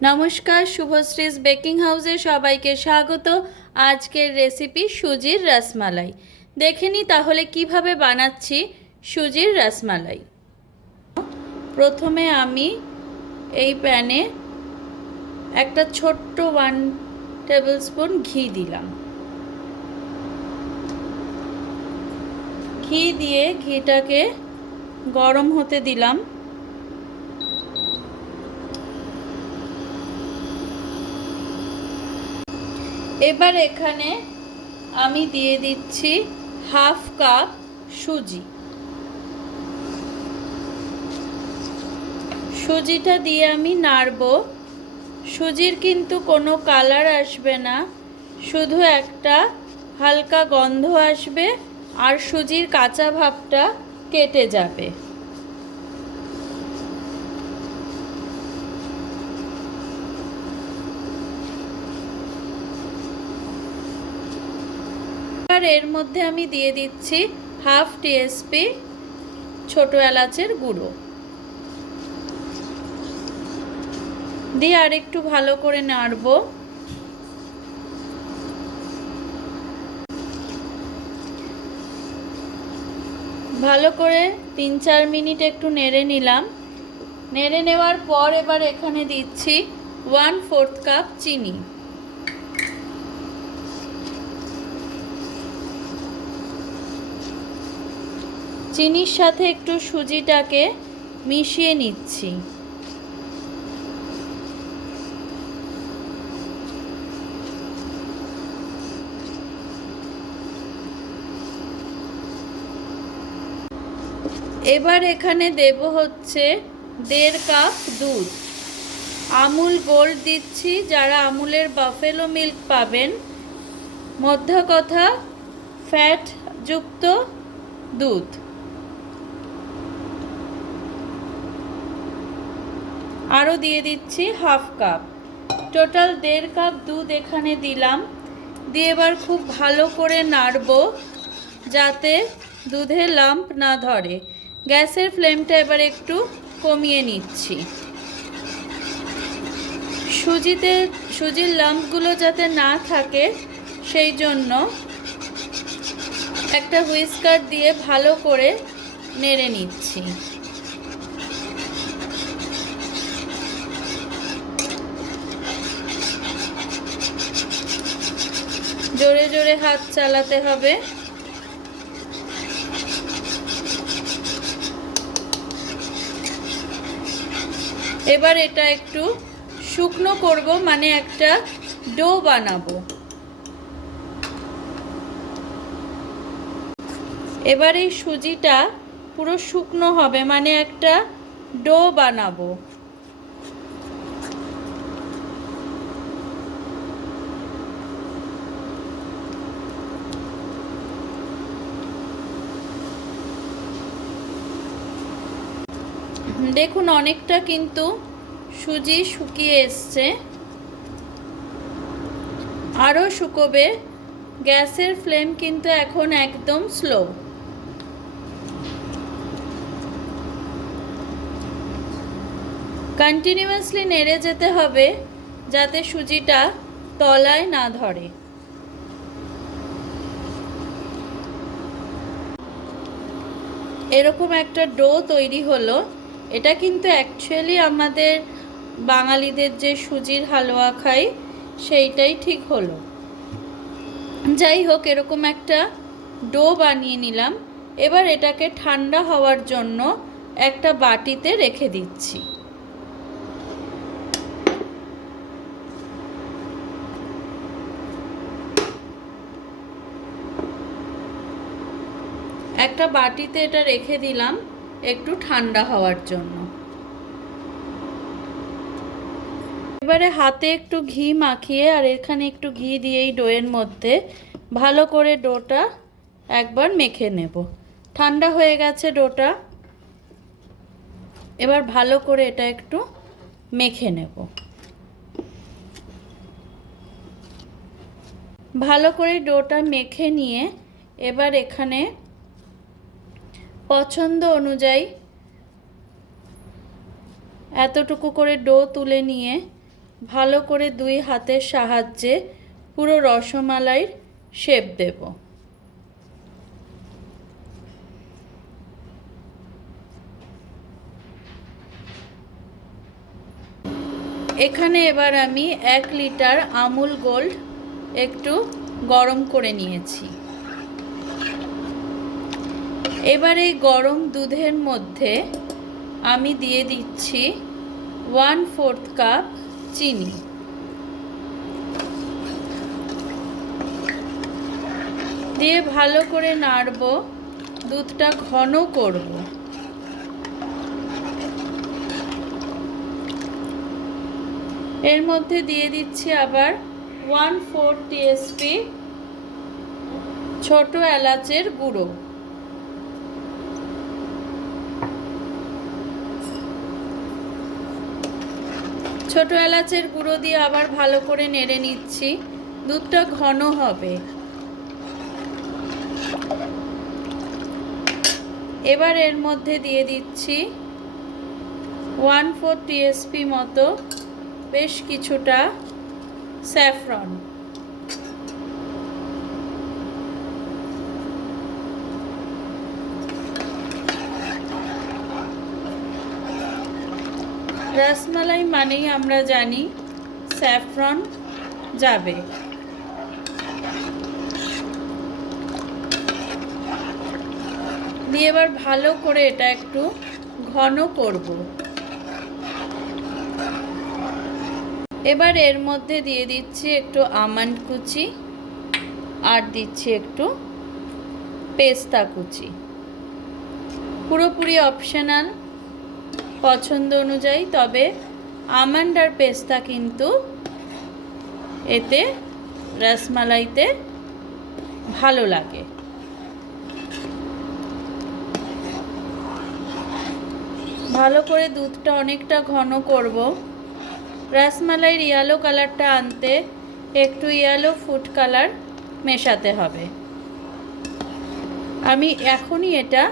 নমস্কার, শুভশ্রীস বেকিং হাউসে সবাইকে স্বাগত। আজকের রেসিপি সুজির রসমালাই। দেখে নিই তাহলে কিভাবে বানাচ্ছি সুজির রসমালাই। প্রথমে আমি এই প্যানে একটা ছোট্ট 1 টেবিল স্পুন ঘি দিলাম। ঘি দিয়ে ঘিটাকে গরম হতে দিলাম। এবার এখানে আমি দিয়ে দিচ্ছি হাফ কাপ সুজি। সুজিটা দিয়ে আমি নাড়ব। সুজির কিন্তু কোনো কালার আসবে না, শুধু একটা হালকা গন্ধ আসবে আর সুজির কাঁচা ভাবটা কেটে যাবে। আর এর মধ্যে আমি দিয়ে দিচ্ছি হাফ টিএসপি ছোট এলাচের গুঁড়ো দিয়ে আর একটু ভালো করে নাড়ব। ভালো করে 3-4 মিনিট একটু নেড়ে নিলাম। নেড়ে নেওয়ার পর এবার এখানে দিচ্ছি 1/4 কাপ চিনি। চিনির সাথে একটু সুজিটাকে মিশিয়ে নিচ্ছি। এবার এখানে দেব হচ্ছে 1.5 কাপ দুধ। আমুল গোল্ড দিচ্ছি, যারা আমুলের বাফেলো মিল্ক পাবেন, মধ্যে কথা ফ্যাট যুক্ত দুধ। আরও দিয়ে দিচ্ছি হাফ কাপ, টোটাল 1.5 কাপ দুধ এখানে দিলাম। দিয়ে এবার খুব ভালো করে নাড়ব যাতে দুধে লাম্প না ধরে। গ্যাসের ফ্লেমটা এবার একটু কমিয়ে নিচ্ছি। সুজির লাম্পগুলো যাতে না থাকে সেই জন্য একটা হুইস্কার দিয়ে ভালো করে নেড়ে নিচ্ছি। জোরে জোরে হাত চালাতে হবে। এবার এটা একটু শুকনো করব, মানে একটা ডো বানাবো। এবার এই সুজিটা পুরো শুকনো হবে, মানে একটা ডো বানাবো। দেখুন অনেকটা কিন্তু সুজি শুকিয়ে এসছে, আরও শুকোবে। গ্যাসের ফ্লেম কিন্তু এখন একদম স্লো। কন্টিনিউয়াসলি নেড়ে যেতে হবে যাতে সুজিটা তলায় না ধরে। এরকম একটা ডো তৈরি হলো। এটা কিন্তু অ্যাকচুয়ালি আমাদের বাঙালিদের যে সুজির হালুয়া খাই সেইটাই ঠিক হলো। যাই হোক, এরকম একটা ডো বানিয়ে নিলাম। এবার এটাকে ঠান্ডা হওয়ার জন্য একটা বাটিতে রেখে দিচ্ছি। একটা বাটিতে এটা রেখে দিলাম একটু ঠান্ডা হওয়ার জন্য। এবারে হাতে একটু ঘি মাখিয়ে আর এখানে একটু ঘি দিয়েই ডোয়ের মধ্যে ভালো করে ডোটা একবার মেখে নেব। ঠান্ডা হয়ে গেছে ডোটা, এবার ভালো করে এটা একটু মেখে নেব। ভালো করে ডোটা মেখে নিয়ে এবার এখানে পছন্দ অনুযায়ী এতটুকু করে ডো তুলে নিয়ে ভালো করে 2 হাতের সাহায্যে পুরো রসমালাইয়ের শেপ দেব। এখানে এবার আমি 1 লিটার আমুল গোল্ড একটু গরম করে নিয়েছি। এবার এই গরম দুধের মধ্যে আমি দিয়ে দিচ্ছি 1/4 কাপ চিনি। দিয়ে ভালো করে নাড়ব, দুধটা ঘন করব। এর মধ্যে দিয়ে দিচ্ছি আবার 1/4 টিএসপি ছোট এলাচের গুঁড়ো। ছোট এলাচের গুঁড়ো দিয়ে আবার ভালো করে নেড়ে নিচ্ছি, দুধটা ঘন হবে। এবার এর মধ্যে দিয়ে দিচ্ছি 1/4 টিএসপি মতো বেশ কিছুটা স্যাফরন। রসমালাই মানেই আমরা জানি স্যাফরন যাবে। দিয়ে এবার ভালো করে এটা একটু ঘন করব। এবার এর মধ্যে দিয়ে দিচ্ছি একটু আমন্ড কুচি আর দিচ্ছি একটু পেস্তা কুচি। পুরোপুরি অপশনাল, পছন্দ অনুযায়ী, তবে আমন্ড আর পেস্তা কিন্তু এতে রসমালাইতে ভালো লাগে। ভালো করে দুধটা অনেকটা ঘন করব। রসমালাইয়ের ইয়েলো কালারটা আনতে একটু ইয়েলো ফুড কালার মেশাতে হবে। আমি এখনই এটা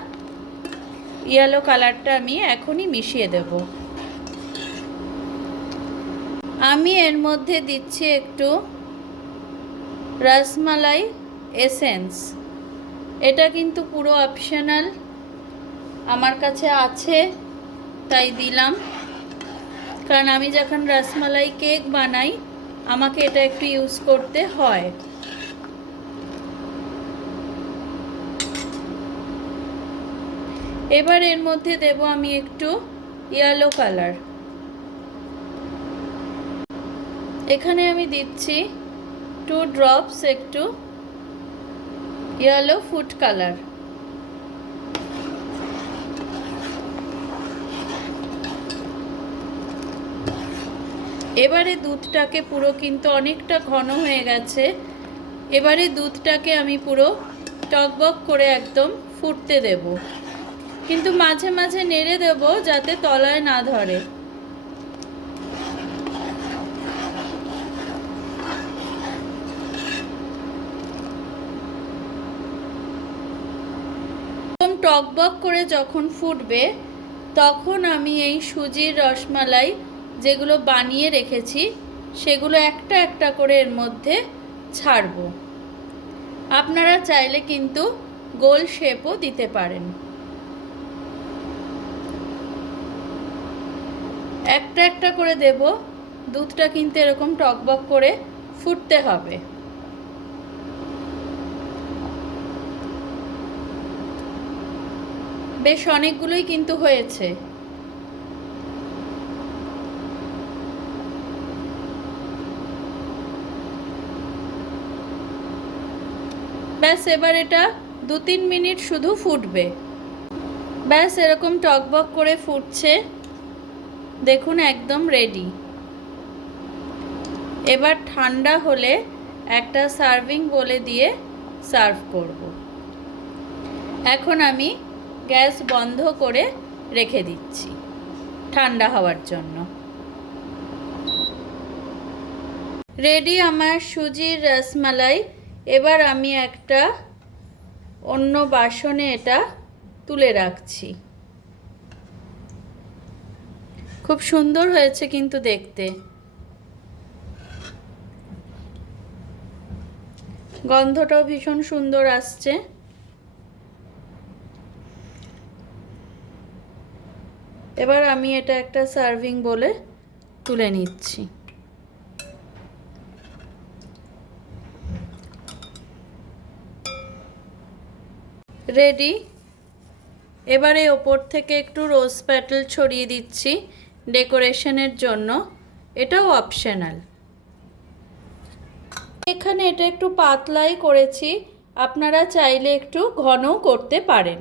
ইয়েলো কালারটা আমি এখনই মিশিয়ে দেব। আমি এর মধ্যে দিচ্ছি একটু রসমালাই এসেন্স। এটা কিন্তু পুরো অপশনাল, আমার কাছে আছে তাই দিলাম, কারণ আমি যখন রসমালাই কেক বানাই আমাকে এটা একটু ইউজ করতে হয়। এবার এর মধ্যে দেব আমি একটু ইয়েলো কালার। এখানে আমি দিচ্ছি 2 ড্রপস একটু ইয়েলো ফুড কালার। এবারে দুধটাকে পুরো কিন্তু অনেকটা ঘন হয়ে গেছে। এবারে দুধটাকে আমি পুরো টকবক করে একদম ফুটতে দেব, কিন্তু মাঝে মাঝে নেড়ে দেব যাতে তলায় না ধরে। টকবক করে যখন ফুটবে তখন আমি এই সুজির রসমালাই যেগুলো বানিয়ে রেখেছি সেগুলো একটা একটা করে এর মধ্যে ছাড়ব। আপনারা চাইলে কিন্তু গোল শেপও দিতে পারেন। একটা একটা করে দেব। দুধটা কিন্তু এরকম টকবক করে ফুটতে হবে। বেশ অনেকগুলোই কিন্তু হয়েছে। ব্যাস এবার এটা 2-3 মিনিট শুধু ফুটবে। ব্যাস এরকম টকবক করে ফুটছে, দেখুন একদম রেডি। এবার ঠান্ডা হলে একটা সার্ভিং বলে দিয়ে সার্ভ করব। এখন আমি গ্যাস বন্ধ করে রেখে দিচ্ছি ঠান্ডা হওয়ার জন্য। রেডি আমার সুজির রসমালাই। এবার আমি একটা অন্য বাসনে এটা তুলে রাখছি। খুব সুন্দর হয়েছে কিন্তু দেখতে। গন্ধটাও ভীষণ সুন্দর আসছে। এবার আমি এটা একটা সার্ভিং বলে তুলে নিচ্ছি। রেডি। এবারে ওপর থেকে একটু রোজ পেটাল ছড়িয়ে দিচ্ছি ডেকোরেশনের জন্য, এটাও অপশনাল। এখানে এটা একটু পাতলাই করেছি, আপনারা চাইলে একটু ঘনও করতে পারেন।